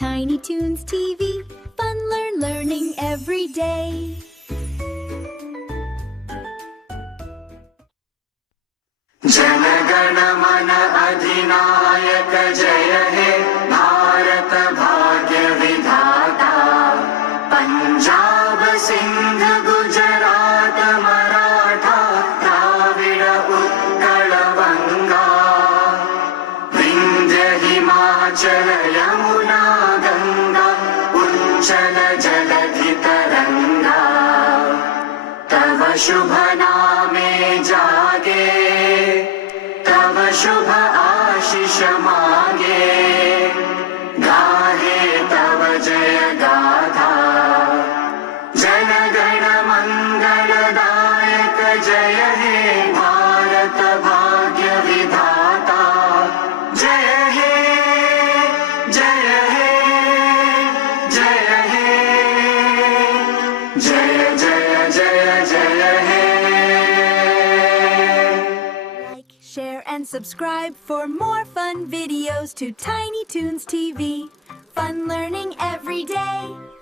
Tiny Toons TV, fun learning every day. Jana-gana-mana-adhinayaka jaya he Bharata-bhagya-vidhata Panjaba-Sindha-Gujrata-Maharata Dravida-Utkala-Vanga Vindhya-Himachala-Yamuna-Ganga Uchhala-Jaladhi-taranga Tava shubha jage Tava shubha ashisha mage Gahe Tava jaya-gatha Jana-gana-mangala-dayaka jaya he Bharata-bhagya-vidhata Jaya he Jaya he Jaya he Jaya Jaya Jaya Jaya he. Like, share, and subscribe for more fun videos to Tiny Toons TV. Fun learning every day.